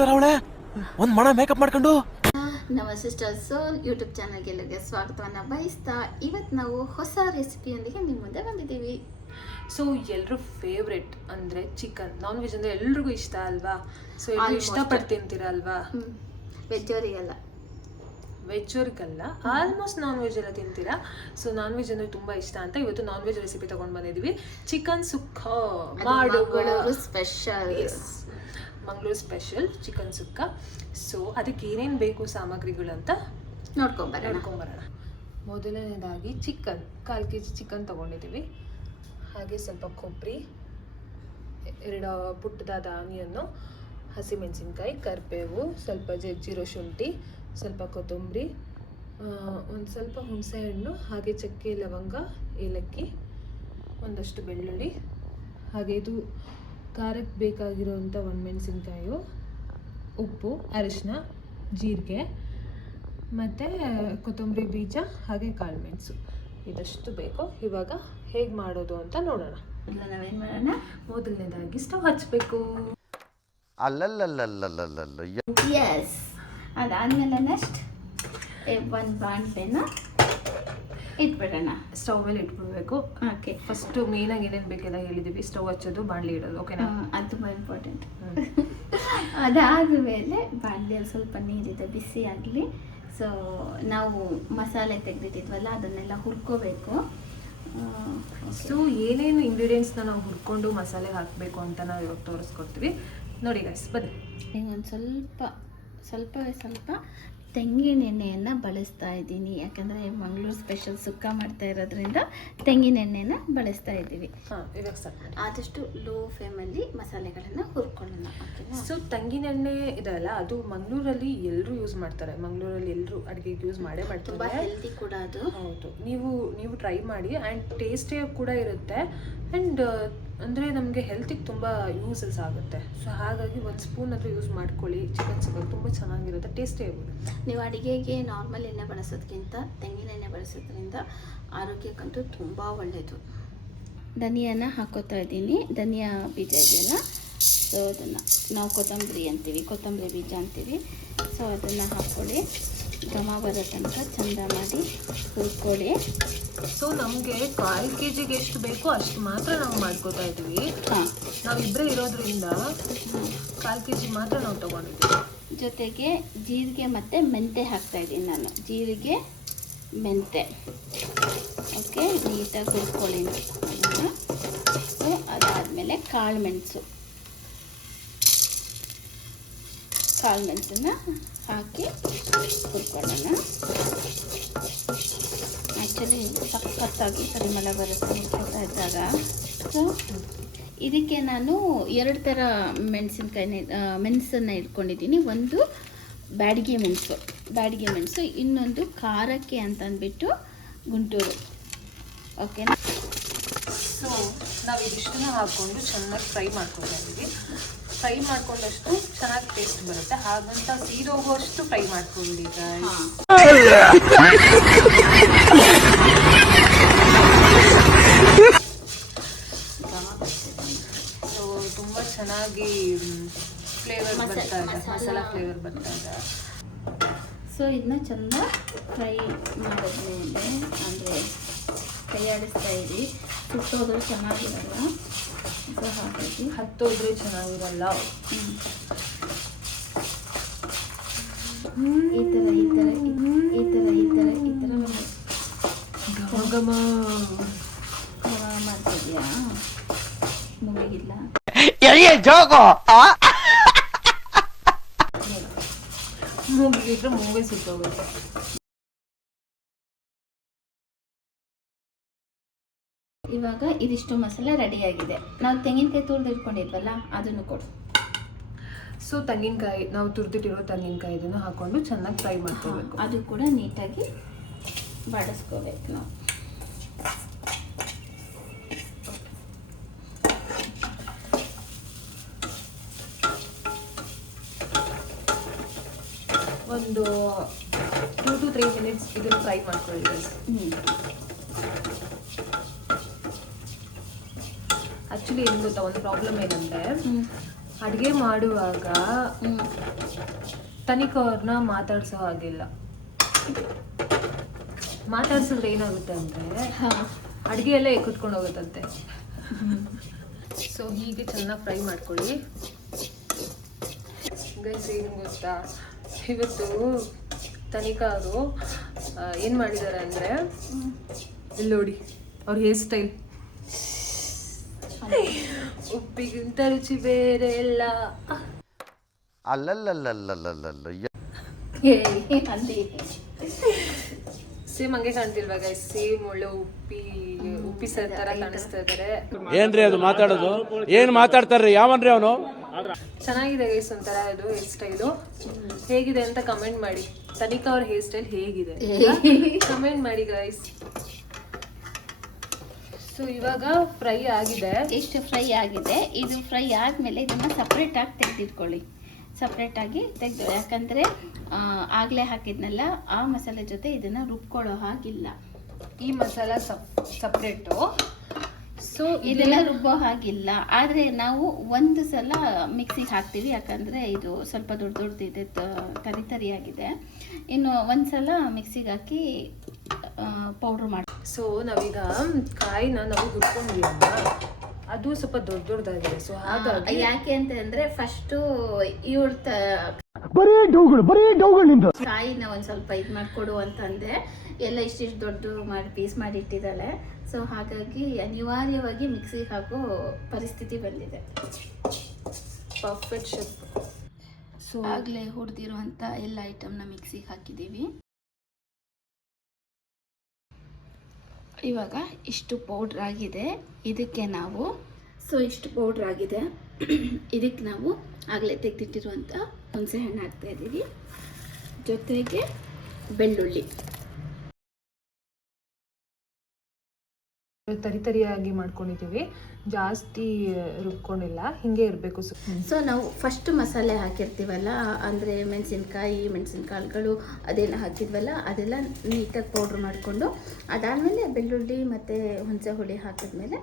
ತರ ಅವಳೆ ಒಂದ್ ಮಣ ಮೇಕಪ್ ಮಾಡ್ಕೊಂಡು. ನಮ್ಮ ಸಿಸ್ಟರ್ಸ್ ಯೂಟ್ಯೂಬ್ ಚಾನಲ್ಗೆ ಸ್ವಾಗತವನ್ನು ಬಯಸ್ತಾ ಇವತ್ತು ನಾವು ಹೊಸ ರೆಸಿಪಿಯೊಂದಿಗೆ ನಿಮ್ಮ ಮುಂದೆ ಬಂದಿದ್ದೀವಿ. ಸೊ ಎಲ್ಲರೂ ಫೇವ್ರೆಟ್ ಅಂದರೆ ಚಿಕನ್. ನಾನ್ ವೆಜ್ ಅಂದರೆ ಎಲ್ರಿಗೂ ಇಷ್ಟ ಅಲ್ವಾ? ಸೊ ಎಲ್ಲರೂ ಇಷ್ಟಪಟ್ಟು ತಿಂತೀರ ಅಲ್ವಾ? ವೆಜ್ಜವರಿಗೆಲ್ಲ ಆಲ್ಮೋಸ್ಟ್ ನಾನ್ ವೆಜ್ ಎಲ್ಲ ತಿಂತೀರಾ. ಸೊ ನಾನ್ ವೆಜ್ ಅಂದರೆ ತುಂಬ ಇಷ್ಟ ಅಂತ ಇವತ್ತು ನಾನ್ ವೆಜ್ ರೆಸಿಪಿ ತೊಗೊಂಡು ಬಂದಿದ್ದೀವಿ. Chicken sukka Mangaluru special. Mangaluru special chicken sukka. So ಅದಕ್ಕೆ ಏನೇನು ಬೇಕು ಸಾಮಗ್ರಿಗಳು ಅಂತ ನೋಡ್ಕೊಂಬರೋಣ. ಮೊದಲನೇದಾಗಿ ಚಿಕನ್ 1/4 kg ಚಿಕನ್ ತೊಗೊಂಡಿದ್ದೀವಿ. ಹಾಗೆ ಸ್ವಲ್ಪ ಕೊಬ್ಬರಿ, 2 ಪುಟ್ಟದಾದ ಆನಿಯನ್ನು, ಹಸಿಮೆಣಸಿನ್ಕಾಯಿ, ಕರಿಬೇವು, ಸ್ವಲ್ಪ ಜಜ್ಜಿರೋ ಶುಂಠಿ, ಸ್ವಲ್ಪ ಕೊತ್ತಂಬರಿ, ಒಂದು ಸ್ವಲ್ಪ ಹುಣಸೆಹಣ್ಣು, ಹಾಗೆ ಚಕ್ಕೆ, ಲವಂಗ, ಏಲಕ್ಕಿ, ಒಂದಷ್ಟು ಬೆಳ್ಳುಳ್ಳಿ, ಹಾಗೆ ಇದು ಖಾರಕ್ಕೆ ಬೇಕಾಗಿರೋವಂಥ ಒಣಮೆಣಸಿನ್ಕಾಯು, ಉಪ್ಪು, ಅರಿಶಿನ, ಜೀರಿಗೆ ಮತ್ತು ಕೊತ್ತಂಬರಿ ಬೀಜ, ಹಾಗೆ ಕಾಳುಮೆಣಸು ಇದಷ್ಟು ಬೇಕು. ಇವಾಗ ಹೇಗೆ ಮಾಡೋದು ಅಂತ ನೋಡೋಣ. ನಾವೇನು ಮಾಡೋಣ, ಮೊದಲನೇದಾಗಿ ಸ್ಟವ್ ಹಚ್ಚಬೇಕು. ಎಸ್, ಅದಾದಮೇಲೆ ನೆಕ್ಸ್ಟ್ ಒಂದು ಬಾಣಲೆನ ಇಟ್ಬಿಡೋಣ. ಸ್ಟವ್ ಮೇಲೆ ಇಟ್ಬಿಡ್ಬೇಕು. ಓಕೆ, ಫಸ್ಟು ಮೇನಾಗಿ ಏನೇನು ಬೇಕೆಲ್ಲ ಹೇಳಿದ್ದೀವಿ. ಸ್ಟವ್ ಹಚ್ಚೋದು, ಬಾಣಲಿ ಇಡೋದು. ಓಕೆನಾ? ಅದು ತುಂಬ ಇಂಪಾರ್ಟೆಂಟ್. ಅದಾದಮೇಲೆ ಬಾಣಲಿಯಲ್ಲಿ ಸ್ವಲ್ಪ ನೀರಿದೆ, ಬಿಸಿ ಆಗಲಿ. ಸೊ ನಾವು ಮಸಾಲೆ ತೆಗೆದಿಟ್ಟಿದ್ವಲ್ಲ ಅದನ್ನೆಲ್ಲ ಹುರ್ಕೋಬೇಕು. ಸೊ ಏನೇನು ಇಂಗ್ರೀಡಿಯೆಂಟ್ಸ್ನ ನಾವು ಹುರ್ಕೊಂಡು ಮಸಾಲೆ ಹಾಕಬೇಕು ಅಂತ ನಾವು ಇವಾಗ ತೋರಿಸ್ಕೊಡ್ತೀವಿ. ನೋಡಿ ಗೈಸ್, ಬನ್ನಿ. ಒಂದು ಸ್ವಲ್ಪ ತೆಂಗಿನ ಎಣ್ಣೆಯನ್ನು ಬಳಸ್ತಾ ಇದ್ದೀನಿ. ಯಾಕಂದರೆ ಮಂಗಳೂರು ಸ್ಪೆಷಲ್ ಸುಕ್ಕ ಮಾಡ್ತಾ ಇರೋದ್ರಿಂದ ತೆಂಗಿನ ಎಣ್ಣೆನ ಬಳಸ್ತಾ ಇದ್ದೀವಿ. ಇವಾಗ ಸ್ಟಾರ್ಟ್ ಮಾಡಿ. ಆದಷ್ಟು ಲೋ ಫ್ಲೇಮಲ್ಲಿ ಮಸಾಲೆಗಳನ್ನು ಹುರ್ಕೊಳ್ಳೋಣ. ಸೊ ತೆಂಗಿನ ಎಣ್ಣೆ ಇದೆಲ್ಲ ಅದು ಮಂಗಳೂರಲ್ಲಿ ಎಲ್ಲರೂ ಯೂಸ್ ಮಾಡ್ತಾರೆ. ಮಂಗಳೂರಲ್ಲಿ ಎಲ್ಲರೂ ಅಡುಗೆಗೆ ಯೂಸ್ ಮಾಡೇ ಮಾಡ್ತಾರೆ. ತುಂಬ ಹೆಲ್ದಿ ಕೂಡ ಅದು. ಹೌದು, ನೀವು ಟ್ರೈ ಮಾಡಿ. ಆ್ಯಂಡ್ ಟೇಸ್ಟಿಯಾಗಿ ಕೂಡ ಇರುತ್ತೆ. ಆ್ಯಂಡ್ ಅಂದರೆ ನಮಗೆ ಹೆಲ್ತಿಗೆ ತುಂಬ ಯೂಸಸ್ ಆಗುತ್ತೆ. ಸೊ ಹಾಗಾಗಿ ಒಂದು ಸ್ಪೂನ್ ಆದರೂ ಯೂಸ್ ಮಾಡ್ಕೊಳ್ಳಿ. ಚಿಕನ್ ಸುಕ್ಕ ತುಂಬ ಚೆನ್ನಾಗಿರುತ್ತೆ, ಟೇಸ್ಟಿಯಾಗಿರುತ್ತೆ. ನೀವು ಅಡುಗೆಗೆ ನಾರ್ಮಲ್ ಎಣ್ಣೆ ಬಳಸೋದ್ಕಿಂತ ತೆಂಗಿನ ಎಣ್ಣೆ ಬಳಸೋದ್ರಿಂದ ಆರೋಗ್ಯಕ್ಕಂತೂ ತುಂಬ ಒಳ್ಳೆಯದು. ಧನಿಯಾನ ಹಾಕೋತಾ ಇದ್ದೀನಿ. ಧನಿಯಾ ಬೀಜ ಇದೆಯಲ್ಲ, ಸೊ ಅದನ್ನು ನಾವು ಕೊತ್ತಂಬರಿ ಅಂತೀವಿ, ಕೊತ್ತಂಬರಿ ಬೀಜ ಅಂತೀವಿ. ಸೊ ಅದನ್ನು ಹಾಕ್ಕೊಳ್ಳಿ. ಘಮ ಬರೋ ತನಕ ಚಂದ ಮಾಡಿ ಹುರ್ಕೊಳ್ಳಿ. ಸೊ ನಮಗೆ 1/4 kg ಎಷ್ಟು ಬೇಕೋ ಅಷ್ಟು ಮಾತ್ರ ನಾವು ಮಾಡ್ಕೋತಾ ಇದ್ದೀವಿ. ನಾವಿಬ್ಬರೇ ಇರೋದ್ರಿಂದ 1/4 kg ಮಾತ್ರ ನಾವು ತೊಗೊಂಡಿದ್ದೀವಿ. ಜೊತೆಗೆ ಜೀರಿಗೆ ಮತ್ತು ಮೆಂತೆ ಹಾಕ್ತಾಯಿದ್ದೀನಿ ನಾನು. ಜೀರಿಗೆ, ಮೆಂತೆ. ಓಕೆ, ನೀಟಾಗಿ ಹುರ್ಕೊಳ್ಳಿ ಅದನ್ನು. ಸೊ ಅದಾದಮೇಲೆ ಕಾಳುಮೆಣಸನ್ನು ಹಾಕಿ ಹುರ್ಕೊಳ್ಳೋಣ. ಆ್ಯಕ್ಚುಲಿ ಸಖತ್ತಾಗಿ ಪರಿಮಳ ಬರುತ್ತೆ ಹುರ್ಕೊಳ್ತಾ ಇದ್ದಾಗ. ಸೊ ಇದಕ್ಕೆ ನಾನು 2 ಥರ ಮೆಣಸನ್ನು ಇಟ್ಕೊಂಡಿದ್ದೀನಿ. ಒಂದು ಬ್ಯಾಡಗಿ ಮೆಣಸು, ಇನ್ನೊಂದು ಖಾರಕ್ಕೆ ಅಂತ ಅಂದ್ಬಿಟ್ಟು ಗುಂಟೂರು. ಓಕೆನಾ? ಸೊ ನಾವು ಇದಿಷ್ಟನ್ನು ಹಾಕ್ಕೊಂಡು ಚೆನ್ನಾಗಿ ಫ್ರೈ ಮಾಡ್ಕೊತಾ ಇದ್ದೀವಿ. ಫ್ರೈ ಮಾಡ್ಕೊಂಡಷ್ಟು ಚೆನ್ನಾಗಿ ಟೇಸ್ಟ್ ಬರುತ್ತೆ. ಹಾಗಂತ ಸೀದೋಗುವಷ್ಟು ಫ್ರೈ ಮಾಡ್ಕೊಳ್ಳಿ. ಸೊ ತುಂಬ ಚೆನ್ನಾಗಿ ಫ್ಲೇವರ್ ಬರ್ತಾ ಇದೆ, ಮಸಾಲ ಫ್ಲೇವರ್ ಬರ್ತಾ ಇದೆ. ಸೊ ಇದನ್ನ ಚೆಂದ ಫ್ರೈ ಮಾಡಿದ್ಮೇಲೆ ಅಂದರೆ ಕೈಯಾಡಿಸ್ತಾ ಇರಿ. ಸುಟ್ಟೋದ್ರೆ ಚೆನ್ನಾಗಿರಲ್ಲ. ಸೊ ಹಾಗಾಗಿ ಹತ್ತೋದ್ರೆ ಚೆನ್ನಾಗಿರಲ್ಲ. ಈ ಥರ ಘಮ ಮಾಡ್ತಿದ್ಯಾ? ಮುಗಿಗಿಲ್ಲ. ಮುಗಿದ್ರೆ ಮೂಗೇ ಸುಟ್ಟೋಗುತ್ತೆ. ಇವಾಗ ಇದಿಷ್ಟು ಮಸಾಲೆ ರೆಡಿಯಾಗಿದೆ. ನಾವು ತೆಂಗಿನಕಾಯಿ ತುರಿದು ಇಟ್ಕೊಂಡಿದ್ವಲ್ಲ ಅದನ್ನು ಕೊಡು. ಸೊ ತೆಂಗಿನಕಾಯಿ, ನಾವು ತುರಿದಿಟ್ಟಿರೋ ತೆಂಗಿನಕಾಯಿ ಇದನ್ನು ಹಾಕೊಂಡು ಚೆನ್ನಾಗಿ ಫ್ರೈ ಮಾಡ್ಕೋಬೇಕು. ಅದು ಕೂಡ ನೀಟಾಗಿ ಬಾಡಿಸ್ಕೋಬೇಕು ನಾವು. ಒಂದು 2 to 3 minutes ಇದನ್ನು ಫ್ರೈ ಮಾಡ್ಕೊಳ್ಳಿ. ಆ್ಯಕ್ಚುಲಿ ಏನು ಗೊತ್ತಾ, ಒಂದು ಪ್ರಾಬ್ಲಮ್ ಏನಂದರೆ ಅಡುಗೆ ಮಾಡುವಾಗ ಹ್ಞೂ ತನಿಖ ಅವ್ರನ್ನ ಮಾತಾಡ್ಸೋ ಹಾಗಿಲ್ಲ. ಮಾತಾಡ್ಸಿದ್ರೆ ಏನಾಗುತ್ತೆ ಅಂದರೆ ಹಾಂ ಅಡುಗೆ ಎಲ್ಲ ಕುತ್ಕೊಂಡು ಹೋಗುತ್ತಂತೆ. ಸೊ ಹೀಗೆ ಚೆನ್ನಾಗಿ ಫ್ರೈ ಮಾಡ್ಕೊಳ್ಳಿ ಗೈಸ್. ಏನು ಗೊತ್ತಾ, ಇವತ್ತು ತನಿಖಾ ಅವರು ಏನು ಮಾಡಿದ್ದಾರೆ ಅಂದರೆ, ಇಲ್ಲಿ ನೋಡಿ ಅವ್ರ ಹೇರ್ ಸ್ಟೈಲ್, ಉಪ್ಪಿಗಿಂತ ರುಚಿ ಬೇರೆ ಎಲ್ಲ. ಸೇಮ್ ಹಂಗೆ ಕಾಣ್ತಿಲ್ವಾ ಗೈಸ್? ಸೇಮ್ ಒಳ್ಳೆ ಉಪ್ಪಿ ಸರ್ ತರ ಕಾಣಿಸ್ತಾ ಇದ್ದಾರೆ. ಏನ್ರಿ ಅದು ಮಾತಾಡೋದು? ಏನ್ ಮಾತಾಡ್ತಾರ್ರಿ? ಯಾವನ್ರಿ ಅವನು? ಚೆನ್ನಾಗಿದೆ ಗೈಸ್ ಒಂಥರ ಇದು ಹೇರ್ ಸ್ಟೈಲು. ಹೇಗಿದೆ ಅಂತ ಕಮೆಂಟ್ ಮಾಡಿ. ತನಿಖಾ ಅವ್ರ ಹೇರ್ ಸ್ಟೈಲ್ ಹೇಗಿದೆ ಕಮೆಂಟ್ ಮಾಡಿ ಗೈಸ್. ಸೊ ಇವಾಗ ಫ್ರೈ ಆಗಿದೆ. ಎಷ್ಟು ಫ್ರೈ ಆಗಿದೆ. ಇದು ಫ್ರೈ ಆದಮೇಲೆ ಇದನ್ನು ಸಪ್ರೇಟಾಗಿ ತೆಗೆದಿಟ್ಕೊಳ್ಳಿ. ಸಪ್ರೇಟಾಗಿ ತೆಗೆದು, ಯಾಕಂದರೆ ಆಗಲೇ ಹಾಕಿದ್ನಲ್ಲ ಆ ಮಸಾಲೆ ಜೊತೆ ಇದನ್ನು ರುಬ್ಕೊಳ್ಳೋ ಹಾಗಿಲ್ಲ. ಈ ಮಸಾಲ ಸಪ್ರೇಟು. ಸೊ ಇದೆಲ್ಲ ರುಬ್ಬೋ ಹಾಗಿಲ್ಲ. ಆದರೆ ನಾವು ಒಂದು ಸಲ ಮಿಕ್ಸಿಗೆ ಹಾಕ್ತೀವಿ, ಯಾಕಂದರೆ ಇದು ಸ್ವಲ್ಪ ದೊಡ್ಡ ದೊಡ್ಡದಿದೆ, ತರಿ ತರಿಯಾಗಿದೆ. ಇನ್ನು ಒಂದು ಸಲ ಮಿಕ್ಸಿಗೆ ಹಾಕಿ ಪೌಡ್ರ್ ಮಾಡಿ. ಸೊ ನಾವೀಗ ಕಾಯಿನ ನಾವು ಹುರ್ಕೊಂಡಿದ್ದೀವಿ, ಅದು ಸ್ವಲ್ಪ ದೊಡ್ಡ ದೊಡ್ಡದಾಗಿದೆ. ಸೊ ಹಾಗಾಗಿ ಯಾಕೆ ಅಂತಂದರೆ ಫಸ್ಟು ಇವ್ರ ಕಾಯಿನ ಒಂದು ಸ್ವಲ್ಪ ಇದು ಮಾಡಿಕೊಡು ಅಂತಂದೆ. ಎಲ್ಲ ಇಷ್ಟಿಷ್ಟು ದೊಡ್ಡ ಮಾಡಿ ಪೀಸ್ ಮಾಡಿ ಇಟ್ಟಿದ್ದಾಳೆ. ಸೊ ಹಾಗಾಗಿ ಅನಿವಾರ್ಯವಾಗಿ ಮಿಕ್ಸಿಗೆ ಹಾಕೋ ಪರಿಸ್ಥಿತಿ ಬಂದಿದೆ. Perfect shape. ಸೊ ಆಗಲೇ ಹುರಿದಿರುವಂಥ ಎಲ್ಲ ಐಟಮ್ನ ಮಿಕ್ಸಿಗೆ ಹಾಕಿದ್ದೀವಿ. ಇವಾಗ ಇಷ್ಟು ಪೌಡ್ರ್ ಆಗಿದೆ. ಇದಕ್ಕೆ ನಾವು ಇಷ್ಟು ಪೌಡ್ರ್ ಆಗಿದೆ. ಇದಕ್ಕೆ ನಾವು ಆಗಲೇ ತೆಗೆದಿಟ್ಟಿರುವಂಥ ಹುಣಸೆ ಹಣ್ಣು ಹಾಕ್ತಾಯಿದ್ದೀವಿ, ಜೊತೆಗೆ ಬೆಳ್ಳುಳ್ಳಿ. ತರಿಯಾಗಿ ಮಾಡ್ಕೊಂಡಿದ್ದೀವಿ, ಜಾಸ್ತಿ ರುಬ್ಕೊಂಡಿಲ್ಲ, ಹಿಂಗೆ ಇರಬೇಕು. ಸೊ ನಾವು ಫಸ್ಟ್ ಮಸಾಲೆ ಹಾಕಿರ್ತೀವಲ್ಲ, ಅಂದರೆ ಮೆಣಸಿನಕಾಳುಗಳು ಅದೆಲ್ಲ ಹಾಕಿದ್ವಲ್ಲ, ಅದೆಲ್ಲ ನೀಟಾಗಿ ಪೌಡ್ರ್ ಮಾಡಿಕೊಂಡು ಅದಾದಮೇಲೆ ಬೆಳ್ಳುಳ್ಳಿ ಮತ್ತು ಹುಣಸೆ ಹುಳಿ ಹಾಕಿದ್ಮೇಲೆ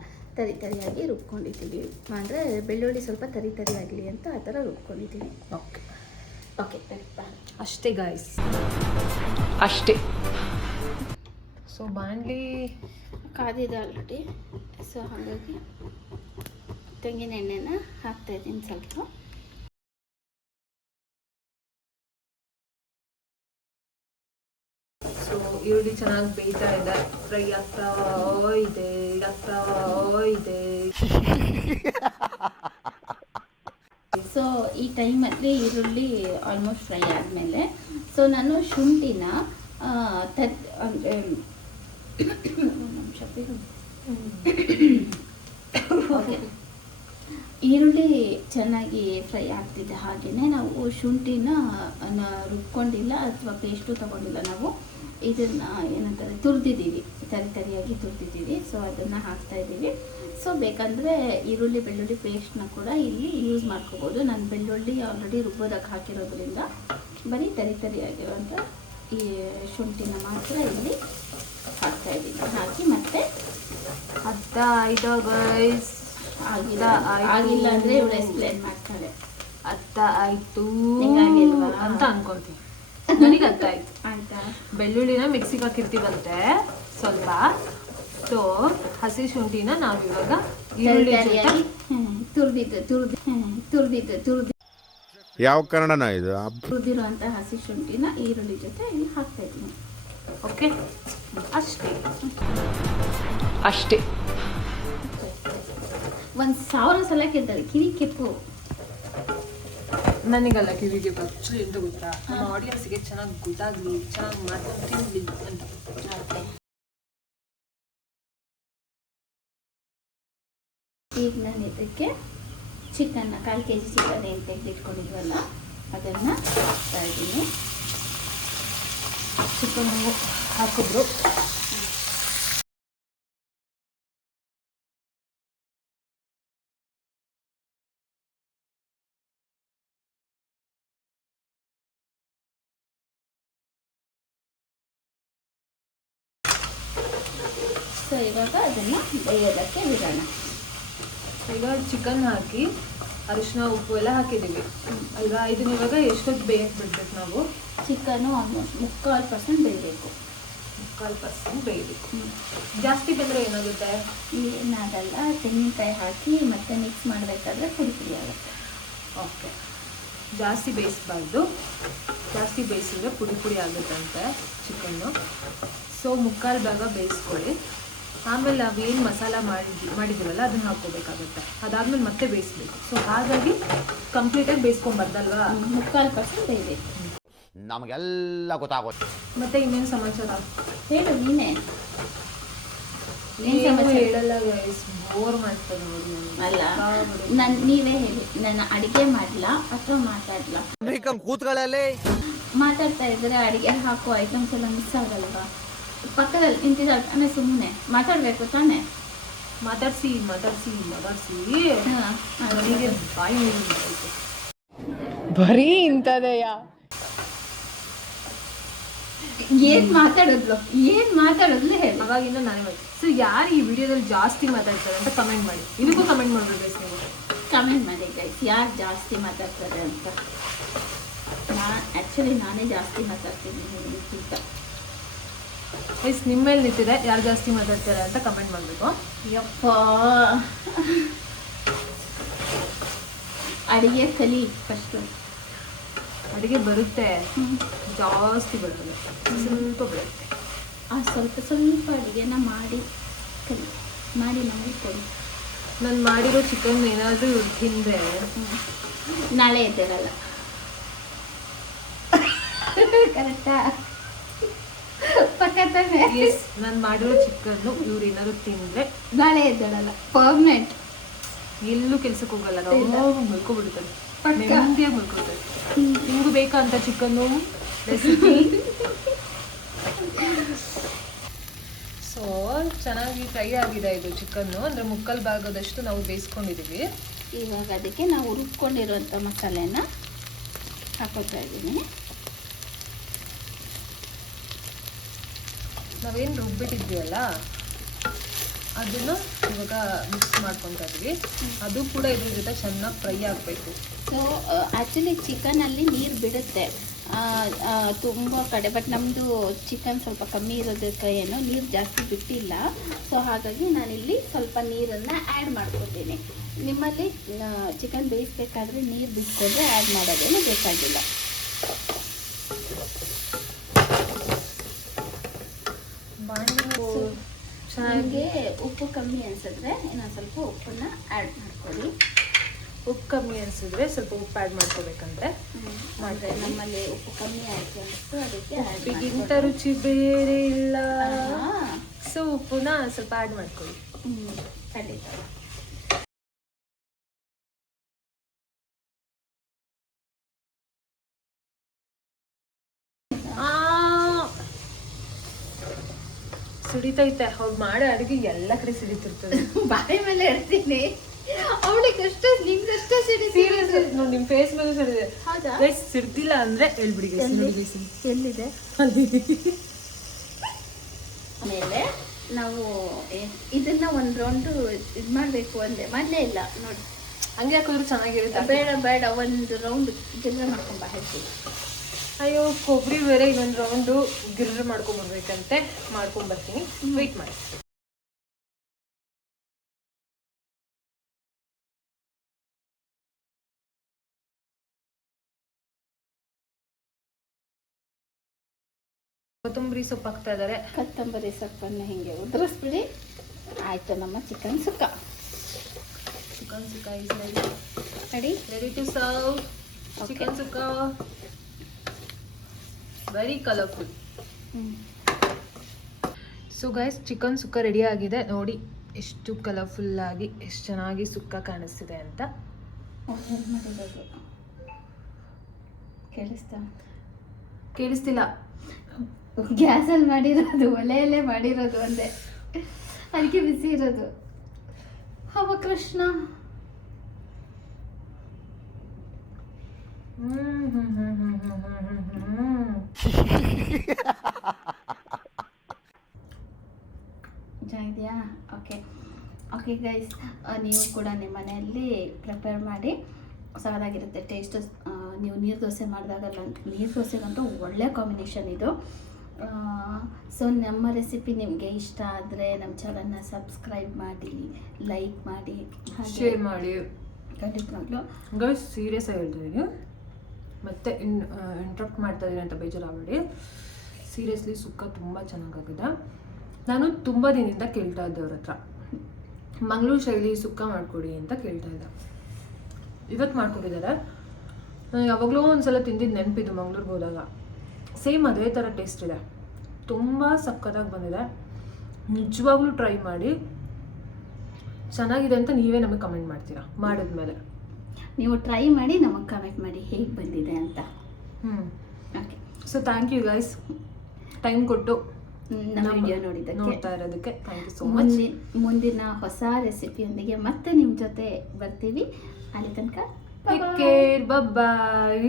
ತರಿಯಾಗಿ ರುಬ್ಕೊಂಡಿದ್ದೀವಿ. ಅಂದರೆ ಬೆಳ್ಳುಳ್ಳಿ ಸ್ವಲ್ಪ ತರಿಯಾಗಲಿ ಅಂತ ಆ ಥರ ರುಬ್ಕೊಂಡಿದ್ದೀವಿ. ಓಕೆ ಓಕೆ ಅಷ್ಟೇ ಗಾಯ್ಸ್, ಅಷ್ಟೇ. ಸೊ ಬಾಣಲಿ ಕಾದಿದೆ ಆಲ್ರೆಡಿ. ಸೊ ಹಾಗಾಗಿ ತೆಂಗಿನ ಎಣ್ಣೆನ ಹಾಕ್ತಾಯಿದ್ದೀನಿ ಸ್ವಲ್ಪ. ಸೊ ಈರುಳ್ಳಿ ಚೆನ್ನಾಗಿ ಬೇಯ್ತಾ ಇದೆ, ಫ್ರೈ ಆಗ್ತಾ ಇದೆ. ಸೊ ಈ ಟೈಮಲ್ಲಿ ಈರುಳ್ಳಿ ಆಲ್ಮೋಸ್ಟ್ ಫ್ರೈ ಆದಮೇಲೆ ಸೊ ನಾನು ಶುಂಠಿನ ಅಂದರೆ ಓಕೆ, ಈರುಳ್ಳಿ ಚೆನ್ನಾಗಿ ಫ್ರೈ ಆಗ್ತಿದೆ. ಹಾಗೆಯೇ ನಾವು ಶುಂಠಿನ ರುಬ್ಕೊಂಡಿಲ್ಲ ಅಥವಾ ಪೇಸ್ಟು ತೊಗೊಂಡಿಲ್ಲ, ನಾವು ಇದನ್ನು ಏನಂತಾರೆ ತುರಿದಿದ್ದೀವಿ, ತರಿಯಾಗಿ ತುರಿದಿದ್ದೀವಿ. ಸೊ ಅದನ್ನು ಹಾಕ್ತಾಯಿದ್ದೀವಿ. ಸೊ ಬೇಕಂದರೆ ಈರುಳ್ಳಿ ಬೆಳ್ಳುಳ್ಳಿ ಪೇಸ್ಟ್ನ ಕೂಡ ಇಲ್ಲಿ ಯೂಸ್ ಮಾಡ್ಕೋಬೋದು. ನಾನು ಬೆಳ್ಳುಳ್ಳಿ ಆಲ್ರೆಡಿ ರುಬ್ಬೋದಕ್ಕೆ ಹಾಕಿರೋದ್ರಿಂದ ಬರೀ ತರಿಯಾಗಿರೋಂಥ ಈ ಶುಂಠಿನ ಮಾತ್ರ ಇಲ್ಲಿ ಹಾಕ್ತಾಯಿದ್ದೀನಿ. ಹಾಕಿ ಮತ್ತೆ ಗೈಸ್ ಆಗಿಲ್ಲ ಅಂದರೆ ಇವಳು ಎಕ್ಸ್ಪ್ಲೇನ್ ಮಾಡ್ತಾಳೆ. ಆಯಿತು ಹಿಂಗಾಗಿಲ್ವಾ ಅಂತ ಅನ್ಕೊಳ್ತೀನಿ. ನನಗೆ ಅರ್ಥ ಆಯ್ತು. ಆಯಿತಾ? ಬೆಳ್ಳುಳ್ಳಿನ ಮಿಕ್ಸಿಗೆ ಹಾಕಿರ್ತೀವಂತೆ ಸ್ವಲ್ಪ. ಸೊ ಹಸಿ ಶುಂಠಿನ ನಾವು ಇವಾಗ ಈರುಳ್ಳಿ ತುರಿದಿದ್ದು ಯಾವ ಕನ್ನಡನ ಇದು? ತುರಿದಿರುವಂಥ ಹಸಿ ಶುಂಠಿನ ಈರುಳ್ಳಿ ಜೊತೆ ಇಲ್ಲಿ ಹಾಕ್ತಾ ಇದ್ದೀನಿ. ಓಕೆ ಅಷ್ಟೇ 1000 ಸಲ ಕೇಳ್ತಾರೆ ಕಿವಿ ಕೆಪ್ಪು. ನನಗಲ್ಲ ಕಿವಿಗೆ ಆ್ಯಕ್ಚುಲಿ ಎಂತ ಗೊತ್ತಾ, ನಮ್ಮ ಆಡಿಯನ್ಸ್ಗೆ ಚೆನ್ನಾಗಿ ಗೊತ್ತಾಗಲಿ, ಚೆನ್ನಾಗಿ ಮಾಡ್ಕೊಂಡು ತಿನ್ನಲಿ ಅಂತ. ಈಗ ನಾನು ಇದಕ್ಕೆ ಚಿಕನ್ನ 1/4 kg ಚಿಕನ್ ಏನು ತೆಗೆದಿಟ್ಕೊಂಡಿದ್ವಲ್ಲ ಅದನ್ನು ಹಾಕ್ತಾ ಇದ್ದೀನಿ. ಚಿಕನ್ ಹಾಕಿದ್ರು. ಸೊ ಇವಾಗ ಅದನ್ನು ಬೇಯೋದಕ್ಕೆ ಬಿಡೋಣ. ಈಗ ಚಿಕನ್ ಹಾಕಿ ಅರಿಶಿನ ಉಪ್ಪು ಎಲ್ಲ ಹಾಕಿದ್ದೀವಿ ಅಲ್ವಾ. ಇದನ್ನ ಇವಾಗ ಎಷ್ಟೊತ್ತು ಬೇಯಕ್ಕೆ ಬಿಡ್ಬೇಕು ನಾವು? ಚಿಕನು ಆಲ್ಮೋಸ್ಟ್ 3/4% ಬೇಯಬೇಕು. 3/4% ಬೇಯಬೇಕು. ಜಾಸ್ತಿ ಬೆಂದರೆ ಏನಾಗುತ್ತೆ? ಏನಾಗಲ್ಲ, ತೆಂಗಿನಕಾಯಿ ಹಾಕಿ ಮತ್ತೆ ಮಿಕ್ಸ್ ಮಾಡಬೇಕಾದ್ರೆ ಪುಡಿ ಪುಡಿ ಆಗುತ್ತೆ. ಓಕೆ, ಜಾಸ್ತಿ ಬೇಯಿಸಬಾರ್ದು. ಜಾಸ್ತಿ ಬೇಯಿಸಿದ್ರೆ ಪುಡಿ ಪುಡಿ ಆಗುತ್ತಂತೆ ಚಿಕನ್ನು. ಸೊ 3/4 ಭಾಗ ಬೇಯಿಸ್ಕೊಳ್ಳಿ. ಆಮೇಲೆ ನಾವೇನು ಮಸಾಲ ಮಾಡಿದ್ದೀವಲ್ಲ ಅದನ್ನು ಹಾಕ್ಕೋಬೇಕಾಗುತ್ತೆ. ಅದಾದ್ಮೇಲೆ ಮತ್ತೆ ಬೇಯಿಸ್ಬೇಕು. ಸೊ ಹಾಗಾಗಿ ಕಂಪ್ಲೀಟಾಗಿ ಬೇಯಿಸ್ಕೊಂಬಾರ್ದಲ್ವಾ? 3/4% ಬೇಯಬೇಕು. ನಮಗೆಲ್ಲ ಗೊತ್ತಾಗುತ್ತೆ. ಮತ್ತೆ ಇನ್ನೇನು ಸಮಾಚಾರ? ಹೇಳು ನೀನೇ. ಹೇಳಲ್ಲ ಗೈಸ್, ಬೋರ್ ಮಾಡ್ತಾರೆ ನೋಡಿ. ಅಲ್ಲ, ನೀವೇ ಹೇಳಿ, ನಾನು ಅಡುಗೆ ಮಾಡಲಾ ಅಥವಾ ಮಾತಾಡ್ಲಾ? ಕೂತ್ಗಳಲ್ಲಿ ಮಾತಾಡ್ತಾ ಇದ್ರೆ ಅಡುಗೆ ಹಾಕೋ ಐಟಮ್ಸ್ ಎಲ್ಲ ಮಿಸ್ ಆಗಲ್ವಾ? ಪಕ್ಕದಲ್ಲಿ ನಿಂತಿದ್ದಾರೆ ತಾನೇ, ಸುಮ್ಮನೆ ಮಾತಾಡಬೇಕು ತಾನೇ. ಮಾತಾಡ್ಸಿ ಅವನಿಗೆ ಬಾಯಿ ಬರೀ ಇಂಥದೆಯ. ಏನ್ ಮಾತಾಡೋದ್ಲು ಹೇಳಿ. ಅವಾಗಿಂದ ನಾನೇ ಮಾಡಿ. ಸೊ ಯಾರು ಈ ವಿಡಿಯೋದಲ್ಲಿ ಜಾಸ್ತಿ ಮಾತಾಡ್ತಾರೆ ಅಂತ ಕಮೆಂಟ್ ಮಾಡಿ. ಇದಕ್ಕೂ ಕಮೆಂಟ್ ಮಾಡ್ಬೋದು ಗೈಸ್. ನೀವು ಕಮೆಂಟ್ ಮಾಡಿ ಗೈಸ್, ಯಾರು ಜಾಸ್ತಿ ಮಾತಾಡ್ತಾರೆ ಅಂತ. ನಾನೇ ಜಾಸ್ತಿ ಮಾತಾಡ್ತೀನಿ ನಿಮ್ಗಿಂತ. ಗೈಸ್ ನಿಮ್ಮ ಮೇಲೆ ನಿಂತಿದೆ, ಯಾರು ಜಾಸ್ತಿ ಮಾತಾಡ್ತಾರೆ ಅಂತ ಕಮೆಂಟ್ ಮಾಡಬೇಕು. ಯಪ್ಪ, ಅಡಿಗೆ ಕಲಿ ಫಸ್ಟು. ಅಡುಗೆ ಬರುತ್ತೆ, ಜಾಸ್ತಿ ಬರ್ತದೆ, ಸ್ವಲ್ಪ ಬರುತ್ತೆ. ಆ ಸ್ವಲ್ಪ ಅಡುಗೆನ ಮಾಡಿ ಕಲಿ, ಮಾಡಿ ನಮಗೆ ಕೊಡಿ. ನಾನು ಮಾಡಿರೋ ಚಿಕನ್ ಏನಾದರೂ ಇವ್ರು ತಿಂದರೆ ನಾಳೆ ಎದ್ದೇಳಲ್ಲ. ಕರೆಕ್ಟಾ? ಪಕ್ಕ ತಾನೆ? ಎಸ್, ನಾನು ಮಾಡಿರೋ ಚಿಕನ್ನು ಇವ್ರು ಏನಾದ್ರು ತಿಂದರೆ ನಾಳೆ ಎದ್ದೇಳಲ್ಲ. ಪರ್ಮನೆಂಟ್. ಎಲ್ಲೂ ಕೆಲ್ಸಕ್ಕೆ ಹೋಗಲ್ಲ, ನಾವು ಮಲ್ಕೊಬಿಡ್ತಾರೆ, ನೆಮ್ಮದಿಯಾಗಿ ಮಲ್ಕೊತಾರೆ. ನಿಮಗೂ ಬೇಕಾ ಅಂತ ಚಿಕನ್ನು ರೆಸಿಪಿ? ಸೊ ಚೆನ್ನಾಗಿ ಫ್ರೈ ಆಗಿದೆ ಇದು ಚಿಕನ್ನು. ಅಂದರೆ 3/4 ಭಾಗದಷ್ಟು ನಾವು ಬೇಯಿಸ್ಕೊಂಡಿದ್ದೀವಿ. ಇವಾಗ ಅದಕ್ಕೆ ನಾವು ರುಬ್ಕೊಂಡಿರುವಂಥ ಮಸಾಲೆನ ಹಾಕೋತಾ ಇದ್ದೀನಿ. ನಾವೇನು ರುಬ್ಬಿಟ್ಟಿದ್ವಿ ಅದನ್ನು ಇವಾಗ ಮಿಕ್ಸ್ ಮಾಡ್ಕೊತಾ ಇದ್ವಿ. ಅದು ಕೂಡ ಇದ್ರ ಜೊತೆ ಚೆನ್ನಾಗಿ ಫ್ರೈ ಆಗಬೇಕು. ಸೊ ಆ್ಯಕ್ಚುಲಿ ಚಿಕನಲ್ಲಿ ನೀರು ಬಿಡುತ್ತೆ ತುಂಬ ಕಡೆ, ಬಟ್ ನಮ್ಮದು ಚಿಕನ್ ಸ್ವಲ್ಪ ಕಮ್ಮಿ ಇರೋದಕ್ಕೆ ಏನೋ ನೀರು ಜಾಸ್ತಿ ಬಿಟ್ಟಿಲ್ಲ. ಸೊ ಹಾಗಾಗಿ ನಾನಿಲ್ಲಿ ಸ್ವಲ್ಪ ನೀರನ್ನು ಆ್ಯಡ್ ಮಾಡ್ಕೊತೀನಿ. ನಿಮ್ಮಲ್ಲಿ ಚಿಕನ್ ಬೇಯಿಸ್ಬೇಕಾದ್ರೆ ನೀರು ಬಿಟ್ಕೊಂಡ್ರೆ ಆ್ಯಡ್ ಮಾಡೋದೇನು ಬೇಕಾಗಿಲ್ಲ. ನನಗೆ ಉಪ್ಪು ಕಮ್ಮಿ ಅನಿಸಿದ್ರೆ ಇನ್ನೊಂದು ಸ್ವಲ್ಪ ಉಪ್ಪನ್ನು ಆ್ಯಡ್ ಮಾಡ್ಕೊಳ್ಳಿ. ಉಪ್ಪು ಕಮ್ಮಿ ಅನಿಸಿದ್ರೆ ಸ್ವಲ್ಪ ಉಪ್ಪು ಆ್ಯಡ್ ಮಾಡ್ಕೋಬೇಕಂದ್ರೆ ಮಾಡಿದ್ರೆ ನಮ್ಮಲ್ಲಿ ಉಪ್ಪು ಕಮ್ಮಿ ಆಯಿತು ಅನಿಸ್ತು, ಅದಕ್ಕೆ ಉಪ್ಪಿಗಿಂತ ರುಚಿ ಬೇರೆ ಇಲ್ಲ. ಸೊ ಉಪ್ಪುನ ಸ್ವಲ್ಪ ಆ್ಯಡ್ ಮಾಡ್ಕೊಳ್ಳಿ. ಖಂಡಿತ. ಸಿಡಿತೈತೆ ಅವ್ರು ಮಾಡೋ ಅಡುಗೆ ಎಲ್ಲ ಕಡೆ ಸಿಡಿತಿರ್ತದೆ. ಬಾಯಿ ಮೇಲೆ ಇಡ್ತೀನಿ, ಅವಳಿಗೆ ಅಷ್ಟೇ ನಿಮ್ಗಷ್ಟೇ ಸೀರಿಯಸ್ ನೋಡಿ, ನಿಮ್ಮ ಫೇಸ್ ಮೇಲೆ ಸಿಡಿದೆ. ಹೌದಾ? ಸಿಡ್ದಿಲ್ಲ ಅಂದ್ರೆ ಹೇಳ್ಬಿಡಿ. ಎಲ್ಲಿದೆ? ಆಮೇಲೆ ನಾವು ಇದನ್ನ ಒಂದು ರೌಂಡು ಇದು ಮಾಡಬೇಕು ಅಂದೆ, ಮಾಡಲೇ ಇಲ್ಲ ನೋಡಿ. ಹಂಗೆ ಹಾಕಿದ್ರು ಚೆನ್ನಾಗಿರುತ್ತೆ. ಬೇಡ ಒಂದು ರೌಂಡ್ ಗಿರ್ರ ಮಾಡ್ಕೊಂಬ ಹೇಳ್ತೀವಿ. ಅಯ್ಯೋ, ಕೊಬ್ಬರಿ ಬೇರೆ ಇನ್ನೊಂದು ರೌಂಡು ಗಿರ್ರ ಮಾಡ್ಕೊಂಬರ್ಬೇಕಂತೆ, ಮಾಡ್ಕೊಂಬರ್ತೀನಿ, ವೆಯ್ಟ್ ಮಾಡಿ. ಕೊತ್ತಂಬರಿ ಸೊಪ್ಪು ಹಾಕ್ತಾ ಇದ್ದಾರೆ. ಕೊತ್ತಂಬರಿ ಸೊಪ್ಪನ್ನು ಹಿಂಗೆ ಉದುರಿಸ್ಬಿಡಿ. ಆಯಿತು, ನಮ್ಮ chicken sukka. Chicken sukka is ready to serve. Chicken sukka very colourful. So guys, chicken sukka ready ಆಗಿದೆ. ನೋಡಿ ಎಷ್ಟು ಕಲರ್ಫುಲ್ ಆಗಿ, ಎಷ್ಟು ಚೆನ್ನಾಗಿ ಸುಕ್ಕ ಕಾಣಿಸ್ತಿದೆ ಅಂತ. ಕೇಳಿಸ್ತಿಲ್ಲ. ಗ್ಯಾಸಲ್ಲಿ ಮಾಡಿರೋದು, ಒಲೆಯಲ್ಲೇ ಮಾಡಿರೋದು ಒಂದೇ, ಅದಕ್ಕೆ ಬಿಸಿ ಇರೋದು. ಹವ ಕೃಷ್ಣ. ಚೆನ್ನಾಗಿದೆಯಾ? ಓಕೆ ಗೈಸ್, ನೀವು ಕೂಡ ನಿಮ್ಮ ಮನೆಯಲ್ಲಿ ಪ್ರಿಪೇರ್ ಮಾಡಿ ಸಗದಾಗಿರುತ್ತೆ ಟೇಸ್ಟ್. ನೀವು ನೀರು ದೋಸೆ ಮಾಡಿದಾಗಲ್ಲ, ನೀರು ದೋಸೆಗಂತೂ ಒಳ್ಳೆ ಕಾಂಬಿನೇಷನ್ ಇದು. ಸೊ ನಮ್ಮ ರೆಸಿಪಿ ನಿಮಗೆ ಇಷ್ಟ ಆದರೆ ನಮ್ಮ ಚಾನಲ್ನ ಸಬ್ಸ್ಕ್ರೈಬ್ ಮಾಡಿ, ಲೈಕ್ ಮಾಡಿ, ಶೇರ್ ಮಾಡಿ. ಖಂಡಿತವಾಗ್ಲೂ ಗೈಸ್ ಸೀರಿಯಸ್ ಆಗಿ ಹೇಳ್ತಿದ್ದೀನಿ, ಮತ್ತೆ ಇಂಟ್ರಪ್ಟ್ ಮಾಡ್ತಾ ಇದ್ದೀನಿ ಅಂತ ಬೇಜಾರಾಗಬೇಡಿ. ಸೀರಿಯಸ್ಲಿ ಸುಕ್ಕ ತುಂಬ ಚೆನ್ನಾಗಾಗಿದೆ. ನಾನು ತುಂಬ ದಿನದಿಂದ ಕೇಳ್ತಾ ಇದ್ದೆ ಅವ್ರ ಹತ್ರ ಮಂಗಳೂರು ಶೈಲಿ ಸುಕ್ಕ ಮಾಡಿಕೊಡಿ ಅಂತ ಕೇಳ್ತಾ ಇದ್ದೆ. ಇವತ್ತು ಮಾಡ್ಕೊಟ್ಟಿದ್ದಾರೆ. ನಾನು ಯಾವಾಗಲೂ ಒಂದ್ಸಲ ತಿಂದಿದ್ದು ನೆನಪಿದ್ದು ಮಂಗ್ಳೂರಿಗೆ ಹೋದಾಗ. ಸೇಮ್ ಅದೇ ಥರ ಟೇಸ್ಟ್ ಇದೆ, ತುಂಬ ಸಕ್ಕತ್ತಾಗಿ ಬಂದಿದೆ. ನಿಜವಾಗ್ಲೂ ಟ್ರೈ ಮಾಡಿ, ಚೆನ್ನಾಗಿದೆ ಅಂತ ನೀವೇ ನಮಗೆ ಕಮೆಂಟ್ ಮಾಡ್ತೀರಾ ಮಾಡಿದ್ಮೇಲೆ. ನೀವು ಟ್ರೈ ಮಾಡಿ ನಮಗೆ ಕಮೆಂಟ್ ಮಾಡಿ ಹೇಗೆ ಬಂದಿದೆ ಅಂತ. Okay, so thank you guys, time ಕೊಟ್ಟು ನಮ್ಮ ವಿಡಿಯೋ ನೋಡಿದ್ದಕ್ಕೆ, ನೋಡ್ತಾ ಇರೋದಕ್ಕೆ ಥ್ಯಾಂಕ್ ಯು ಸೋ ಮಚ್. ಮುಂದಿನ ಹೊಸ ರೆಸಿಪಿಯೊಂದಿಗೆ ಮತ್ತೆ ನಿಮ್ಮ ಜೊತೆ ಬರ್ತೀವಿ. ಅಲ್ಲಿ ತನಕ ಟೇಕ್ ಕೇರ್, ಬಾಯ್.